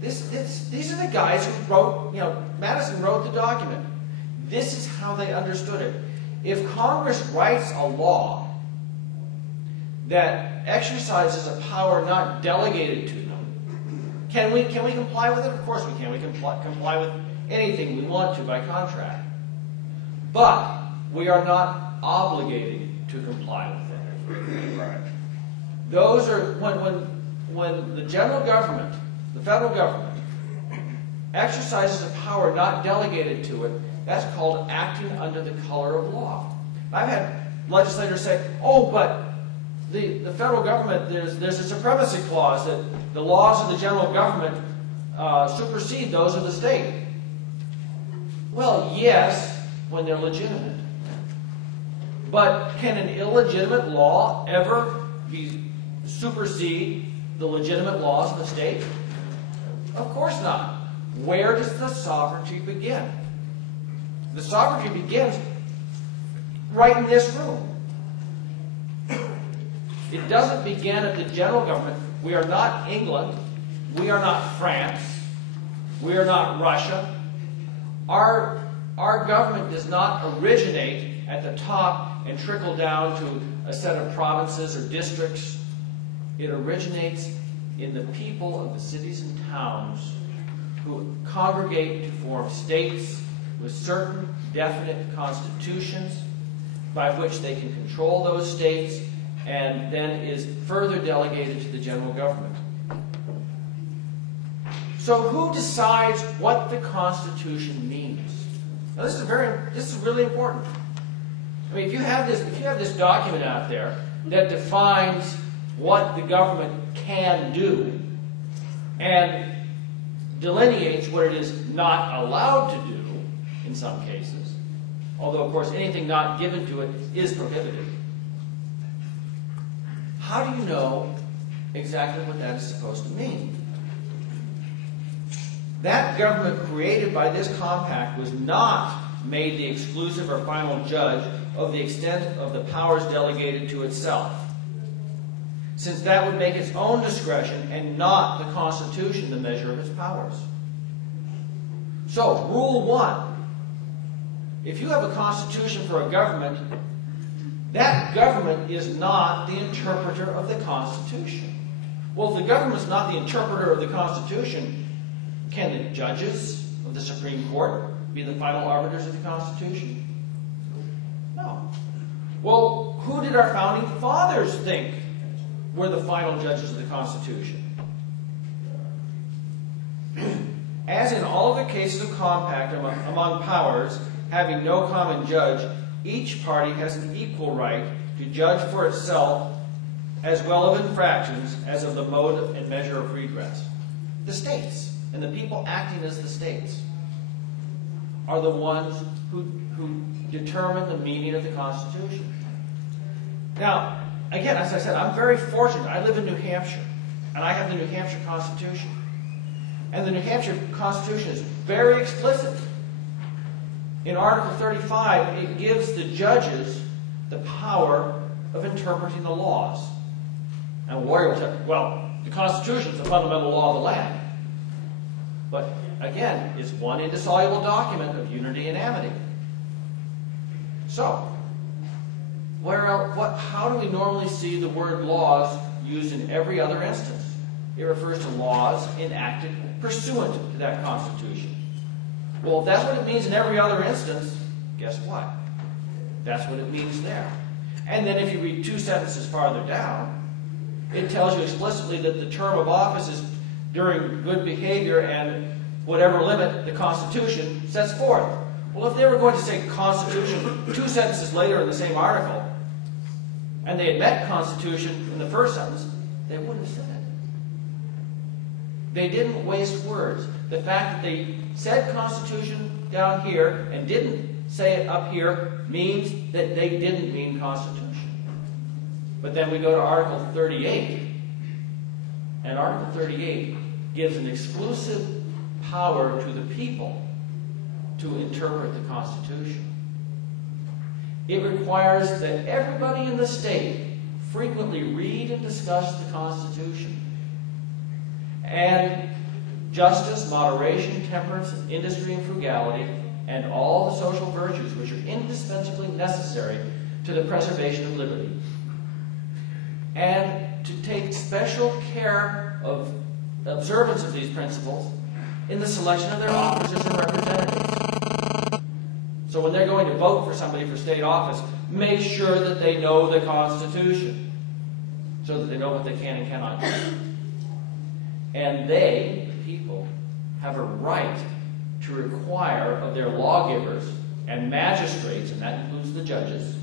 These are the guys who wrote, Madison wrote the document. This is how they understood it. If Congress writes a law that exercises a power not delegated to them, can we comply with it? Of course we can. We can comply with anything we want to by contract. But we are not obligated to comply with it. Right. Those are when the general government, the federal government, exercises a power not delegated to it, that's called acting under the color of law. I've had legislators say, oh, but the federal government, there's a supremacy clause that the laws of the general government supersede those of the state. Well, yes, when they're legitimate. But can an illegitimate law ever supersede the legitimate laws of the state? Of course not. Where does the sovereignty begin? The sovereignty begins right in this room. It doesn't begin at the general government. We are not England. We are not France. We are not Russia. Our government does not originate at the top and trickle down to a set of provinces or districts. It originates in the people of the cities and towns who congregate to form states with certain definite constitutions by which they can control those states, and then is further delegated to the general government. So who decides what the Constitution means? Now this is really important. I mean, if you have this document out there that defines what the government can do and delineates what it is not allowed to do in some cases, although of course anything not given to it is prohibited, how do you know exactly what that is supposed to mean? That government created by this compact was not made the exclusive or final judge of the extent of the powers delegated to itself, since that would make its own discretion and not the Constitution the measure of its powers. So, Rule 1. If you have a constitution for a government, that government is not the interpreter of the Constitution. Well, if the government is not the interpreter of the Constitution, can the judges of the Supreme Court be the final arbiters of the Constitution? No. Well, who did our founding fathers think were the final judges of the Constitution? As in all of the cases of compact among powers having no common judge, each party has an equal right to judge for itself as well of infractions as of the mode and measure of redress. The states, and the people acting as the states, are the ones who determine the meaning of the Constitution. Now, again, as I said, I'm very fortunate. I live in New Hampshire, and I have the New Hampshire Constitution. And the New Hampshire Constitution is very explicit. In Article 35, it gives the judges the power of interpreting the laws. And a warrior will say, well, the Constitution is the fundamental law of the land. But, again, it's one indissoluble document of unity and amity. So, how do we normally see the word laws used in every other instance? It refers to laws enacted pursuant to that Constitution. Well, if that's what it means in every other instance, guess what? That's what it means there. And then if you read 2 sentences farther down, it tells you explicitly that the term of office is during good behavior and whatever limit the Constitution sets forth. Well, if they were going to say Constitution 2 sentences later in the same article, and they had meant Constitution in the first sentence, they wouldn't have said it. They didn't waste words. The fact that they said Constitution down here and didn't say it up here means that they didn't mean Constitution. But then we go to Article 38, and Article 38 gives an exclusive power to the people to interpret the Constitution. It requires that everybody in the state frequently read and discuss the Constitution and justice, moderation, temperance, industry, and frugality, and all the social virtues which are indispensably necessary to the preservation of liberty, and to take special care of the observance of these principles in the selection of their officers and representatives. So when they're going to vote for somebody for state office, make sure that they know the Constitution, so that they know what they can and cannot do. And they, the people, have a right to require of their lawgivers and magistrates, and that includes the judges,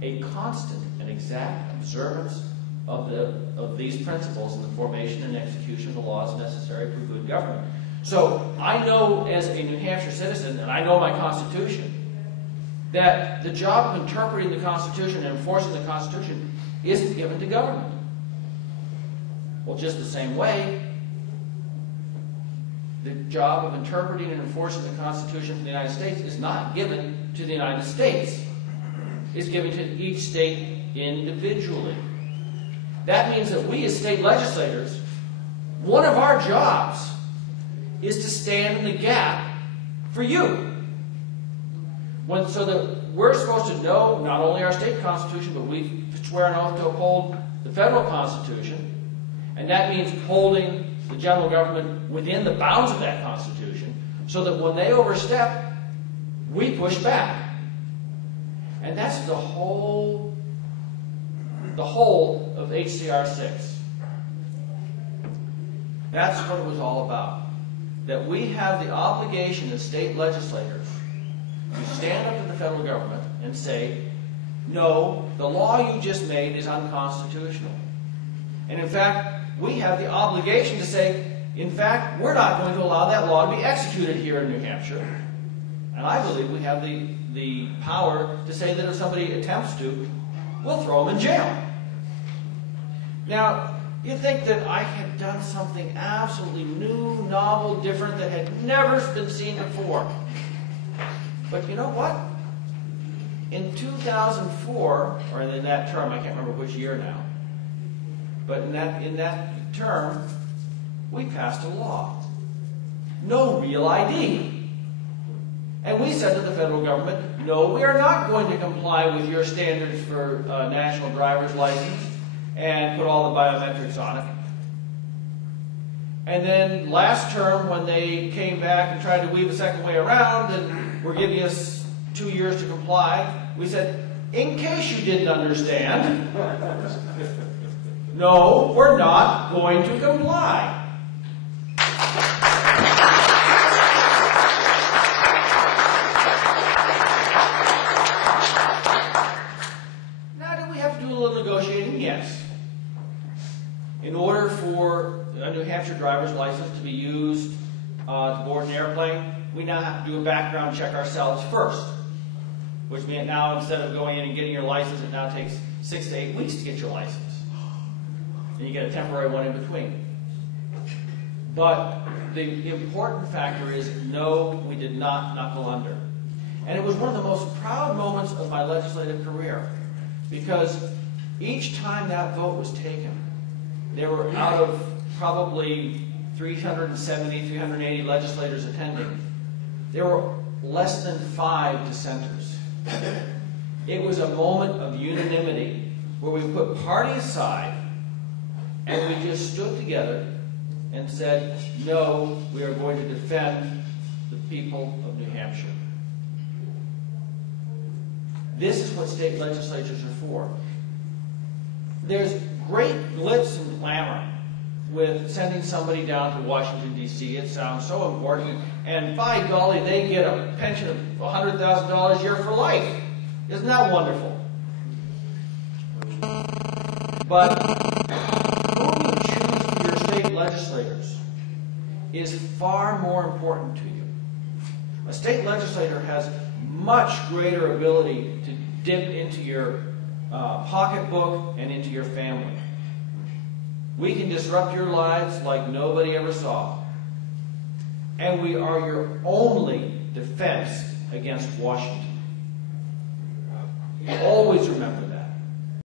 a constant and exact observance of these principles in the formation and execution of the laws necessary for good government. So I know as a New Hampshire citizen, and I know my Constitution, that the job of interpreting the Constitution and enforcing the Constitution isn't given to government. Well, just the same way, the job of interpreting and enforcing the Constitution for the United States is not given to the United States. It's given to each state individually. That means that we as state legislators, one of our jobs is to stand in the gap for you. So that we're supposed to know not only our state constitution, but we swear an oath to uphold the federal Constitution, and that means holding the general government within the bounds of that Constitution, so that when they overstep, we push back. And that's the whole of HCR 6. That's what it was all about. That we have the obligation as state legislators to stand up to the federal government and say, no, the law you just made is unconstitutional. And in fact, we have the obligation to say, in fact, we're not going to allow that law to be executed here in New Hampshire. And I believe we have the power to say that if somebody attempts to, we'll throw them in jail. Now, you think that I have done something absolutely new, novel, different, that had never been seen before. But you know what? In 2004, or in that term, I can't remember which year now, but in that term, we passed a law. No real ID. And we said to the federal government, no, we are not going to comply with your standards for national driver's license and put all the biometrics on it. And then last term, when they came back and tried to weave a second way around and were giving us 2 years to comply, we said, in case you didn't understand, no, we're not going to comply. Now, did we have to do a little negotiating? Yes. In order for a New Hampshire driver's license to be used to board an airplane, we now have to do a background check ourselves first. Which means now, instead of going in and getting your license, it now takes 6 to 8 weeks to get your license. And you get a temporary one in between. But the important factor is, no, we did not knuckle under. And it was one of the most proud moments of my legislative career, because each time that vote was taken, there were, out of probably 370, 380 legislators attending, there were less than 5 dissenters. It was a moment of unanimity where we put party aside and we just stood together and said, no, we are going to defend the people of New Hampshire. This is what state legislatures are for. There's great glitz and glamour with sending somebody down to Washington, D.C. It sounds so important. And by golly, they get a pension of $100,000 a year for life. Isn't that wonderful? But who you choose for your state legislators is far more important to you. A state legislator has much greater ability to dip into your pocketbook and into your family. We can disrupt your lives like nobody ever saw. And we are your only defense against Washington. Always remember that.